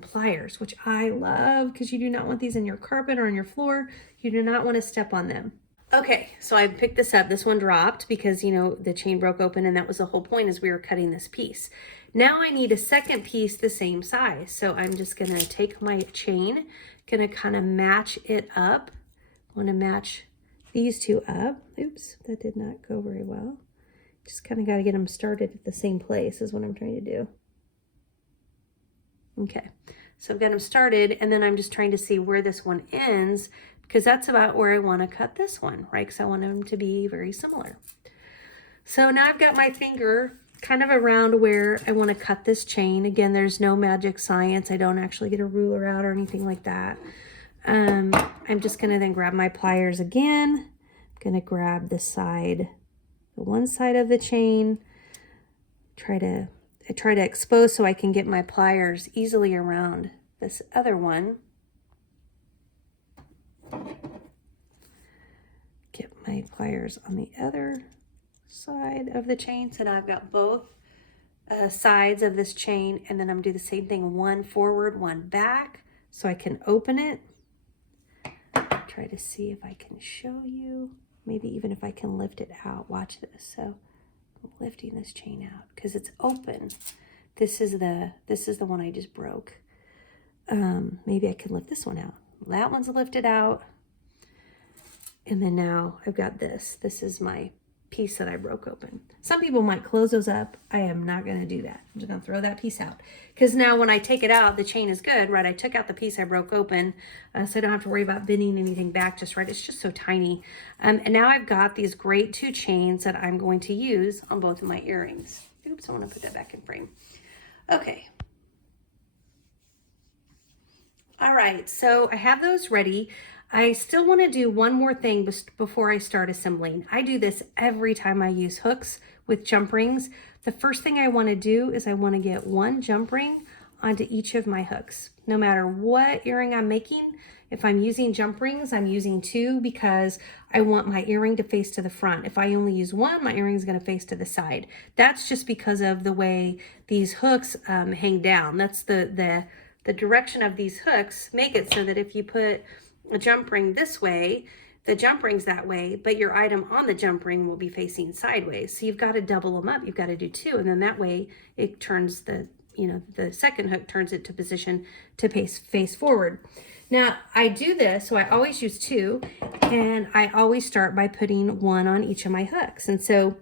pliers, which I love because you do not want these in your carpet or on your floor. You do not want to step on them. Okay, so I picked this up. This one dropped because, you know, the chain broke open and that was the whole point as we were cutting this piece. Now I need a second piece the same size. So I'm just going to take my chain, going to kind of match it up. I want to match these two up. Oops, that did not go very well. Just kind of got to get them started at the same place is what I'm trying to do. Okay, so I've got them started and then I'm just trying to see where this one ends because that's about where I want to cut this one, right? Because I want them to be very similar. So now I've got my finger kind of around where I want to cut this chain. Again, there's no magic science. I don't actually get a ruler out or anything like that. I'm just going to then grab my pliers again. I'm going to grab the side, the one side of the chain. I try to expose so I can get my pliers easily around this other one. Get my pliers on the other side of the chain. So now I've got both sides of this chain, and then I'm gonna do the same thing, one forward, one back, so I can open it. Try to see if I can show you, maybe even if I can lift it out. Watch this. So I'm lifting this chain out because it's open. This is the one I just broke. Maybe I can lift this one out. That one's lifted out. And then now I've got this. This is my piece that I broke open. Some people might close those up. I am not going to do that. I'm just going to throw that piece out. Because now when I take it out, the chain is good, right? I took out the piece I broke open, so I don't have to worry about bending anything back just right. It's just so tiny. And now I've got these great 2 chains that I'm going to use on both of my earrings. Oops, I want to put that back in frame. Okay. All right, so I have those ready. I still want to do one more thing before I start assembling. I do this every time I use hooks with jump rings. The first thing I want to do is I want to get 1 jump ring onto each of my hooks. No matter what earring I'm making, if I'm using jump rings, I'm using 2 because I want my earring to face to the front. If I only use 1, my earring is going to face to the side. That's just because of the way these hooks hang down. That's the direction of these hooks make it so that if you put a jump ring this way, the jump ring's that way, but your item on the jump ring will be facing sideways. So you've got to double them up. You've got to do 2, and then that way it turns the second hook turns it to position to face forward. Now I do this, so I always use 2, and I always start by putting 1 on each of my hooks. And so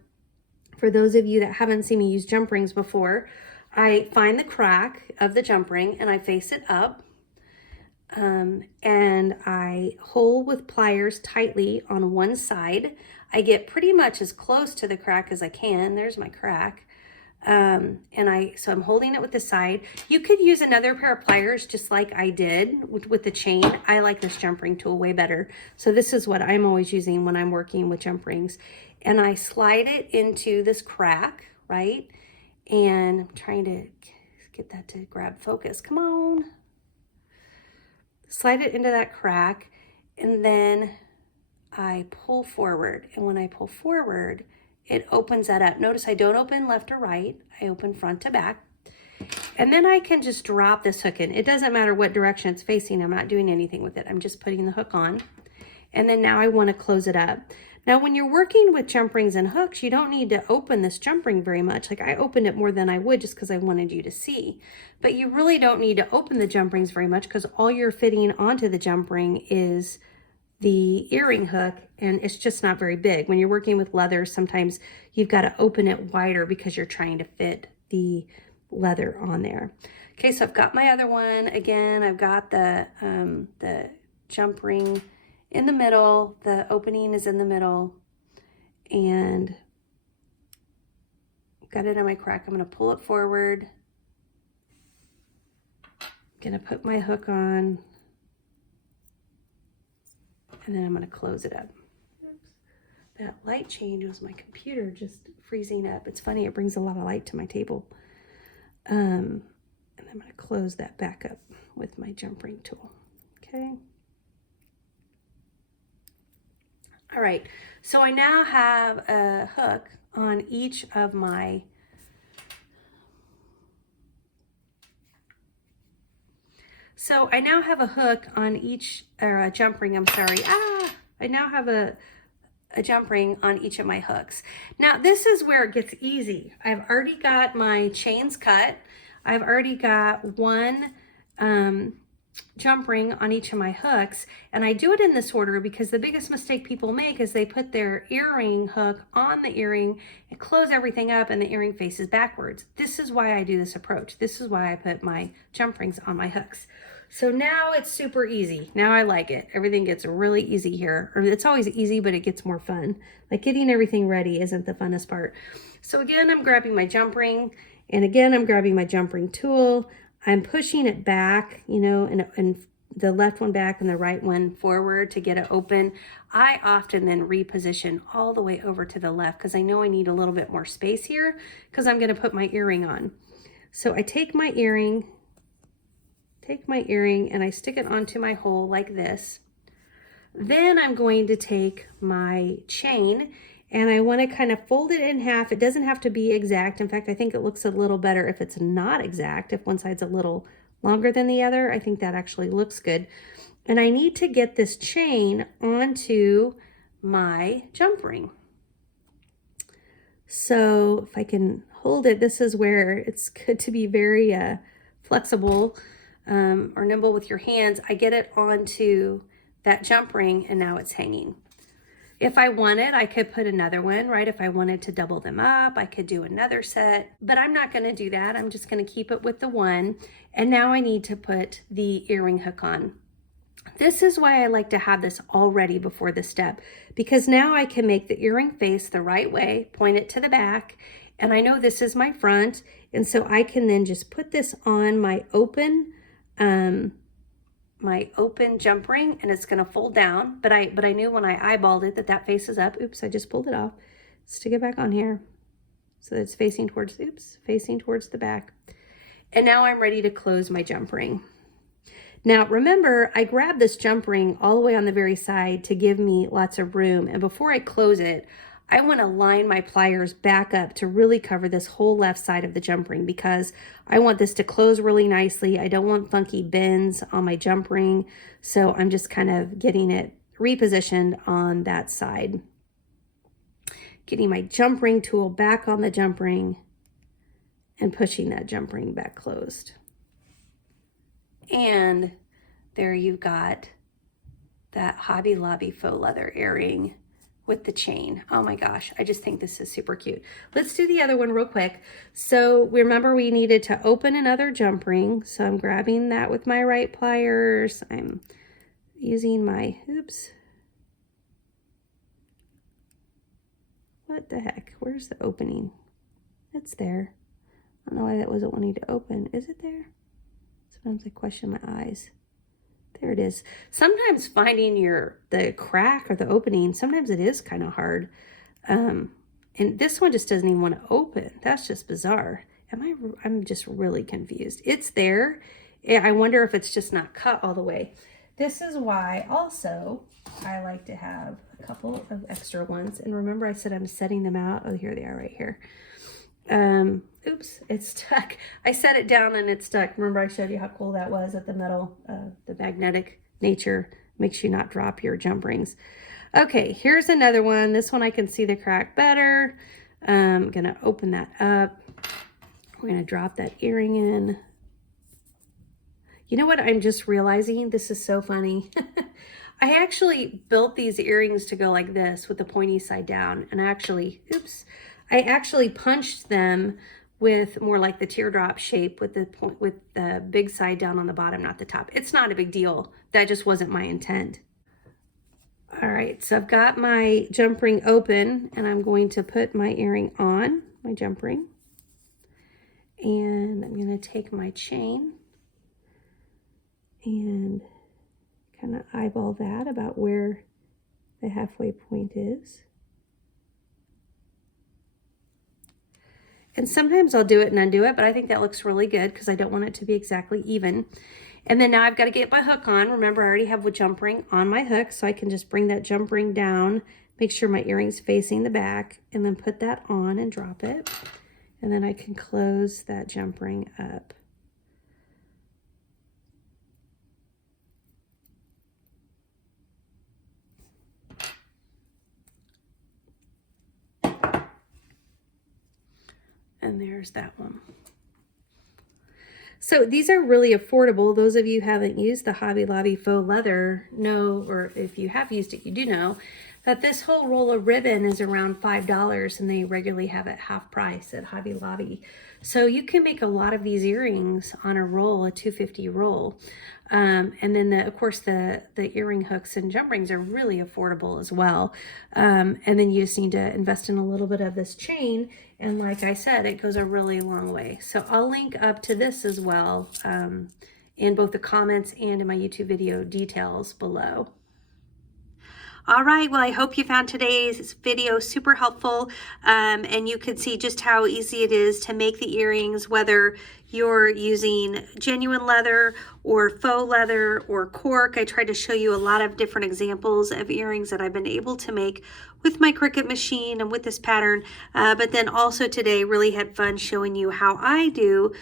for those of you that haven't seen me use jump rings before, I find the crack of the jump ring and I face it up. And I hold with pliers tightly on one side. I get pretty much as close to the crack as I can. There's my crack. So I'm holding it with the side. You could use another pair of pliers just like I did with the chain. I like this jump ring tool way better. So this is what I'm always using when I'm working with jump rings. And I slide it into this crack, right? And I'm trying to get that to grab focus. Come on. Slide it into that crack, and then I pull forward. And when I pull forward, it opens that up. Notice I don't open left or right. I open front to back. And then I can just drop this hook in. It doesn't matter what direction it's facing. I'm not doing anything with it. I'm just putting the hook on. And then now I want to close it up. Now, when you're working with jump rings and hooks, you don't need to open this jump ring very much. Like I opened it more than I would just because I wanted you to see. But you really don't need to open the jump rings very much because all you're fitting onto the jump ring is the earring hook, and it's just not very big. When you're working with leather, sometimes you've got to open it wider because you're trying to fit the leather on there. Okay, so I've got my other one. Again, I've got the jump ring in the middle, the opening is in the middle, and got it on my crack. I'm going to pull it forward. I'm going to put my hook on, and then I'm going to close it up. Oops. That light change was my computer just freezing up. It's funny, it brings a lot of light to my table. And I'm going to close that back up with my jump ring tool. Okay. All right, so I now have a hook on each of my or a jump ring, I'm sorry. I now have a jump ring on each of my hooks. Now this is where it gets easy. I've already got my chains cut. I've already got one jump ring on each of my hooks, and I do it in this order because the biggest mistake people make is they put their earring hook on the earring and close everything up and the earring faces backwards. This is why I do this approach. This is why I put my jump rings on my hooks. So now it's super easy. Now I like it. Everything gets really easy here. Or it's always easy, but it gets more fun. Like getting everything ready isn't the funnest part. So again, I'm grabbing my jump ring, and again, I'm grabbing my jump ring tool. I'm pushing it back, you know, and the left one back and the right one forward to get it open. I often then reposition all the way over to the left because I know I need a little bit more space here because I'm going to put my earring on. So I take my earring and I stick it onto my hole like this. Then I'm going to take my chain and I want to kind of fold it in half. It doesn't have to be exact. In fact, I think it looks a little better if it's not exact. If one side's a little longer than the other, I think that actually looks good. And I need to get this chain onto my jump ring. So if I can hold it, this is where it's good to be very flexible or nimble with your hands. I get it onto that jump ring and now it's hanging. If I wanted, I could put another one, right? If I wanted to double them up, I could do another set, but I'm not gonna do that. I'm just gonna keep it with the one. And now I need to put the earring hook on. This is why I like to have this all ready before the step, because now I can make the earring face the right way, point it to the back, and I know this is my front, and so I can then just put this on my open jump ring, and it's going to fold down, but I knew when I eyeballed it that faces up. Oops, I just pulled it off. Stick it back on here so that it's facing towards the back. And now I'm ready to close my jump ring. Now remember, I grabbed this jump ring all the way on the very side to give me lots of room, and before I close it, I want to line my pliers back up to really cover this whole left side of the jump ring because I want this to close really nicely. I don't want funky bends on my jump ring, so I'm just kind of getting it repositioned on that side. Getting my jump ring tool back on the jump ring and pushing that jump ring back closed. And there you've got that Hobby Lobby faux leather earring with the chain. Oh my gosh, I just think this is super cute. Let's do the other one real quick. So remember we needed to open another jump ring. So I'm grabbing that with my right pliers. I'm using my, oops. What the heck? Where's the opening? It's there. I don't know why that wasn't wanting to open. Is it there? Sometimes I question my eyes. There it is. Sometimes finding the crack or the opening, sometimes it is kind of hard. And this one just doesn't even want to open. That's just bizarre. I'm just really confused. It's there. I wonder if it's just not cut all the way. This is why also I like to have a couple of extra ones. And remember I said I'm setting them out. Oh, here they are right here. Oops, it's stuck. I set it down and it's stuck. Remember I showed you how cool that was at the metal, the magnetic nature makes you not drop your jump rings. Okay, here's another one. This one I can see the crack better. I'm gonna open that up. We're gonna drop that earring in. You know what I'm just realizing? This is so funny. I actually built these earrings to go like this with the pointy side down, and I actually punched them with more like the teardrop shape with the big side down on the bottom, not the top. It's not a big deal. That just wasn't my intent. All right, so I've got my jump ring open and I'm going to put my earring on my jump ring. And I'm going to take my chain and kind of eyeball that about where the halfway point is. And sometimes I'll do it and undo it, but I think that looks really good because I don't want it to be exactly even. And then now I've got to get my hook on. Remember, I already have a jump ring on my hook, so I can just bring that jump ring down, make sure my earring's facing the back, and then put that on and drop it. And then I can close that jump ring up. And there's that one. So these are really affordable. Those of you who haven't used the Hobby Lobby faux leather know, or if you have used it, you do know that this whole roll of ribbon is around $5 and they regularly have it half price at Hobby Lobby. So you can make a lot of these earrings on a roll, a 250 roll. And then of course the earring hooks and jump rings are really affordable as well. And then you just need to invest in a little bit of this chain. And like I said, it goes a really long way. So I'll link up to this as well in both the comments and in my YouTube video details below. All right, well, I hope you found today's video super helpful, and you can see just how easy it is to make the earrings, whether you're using genuine leather or faux leather or cork. I tried to show you a lot of different examples of earrings that I've been able to make with my Cricut machine and with this pattern, but then also today really had fun showing you how I do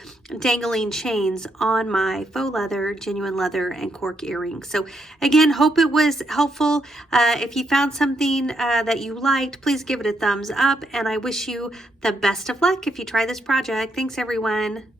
dangling chains on my faux leather, genuine leather, and cork earrings. So again, hope it was helpful. If you found something that you liked, please give it a thumbs up, and I wish you the best of luck if you try this project. Thanks, everyone.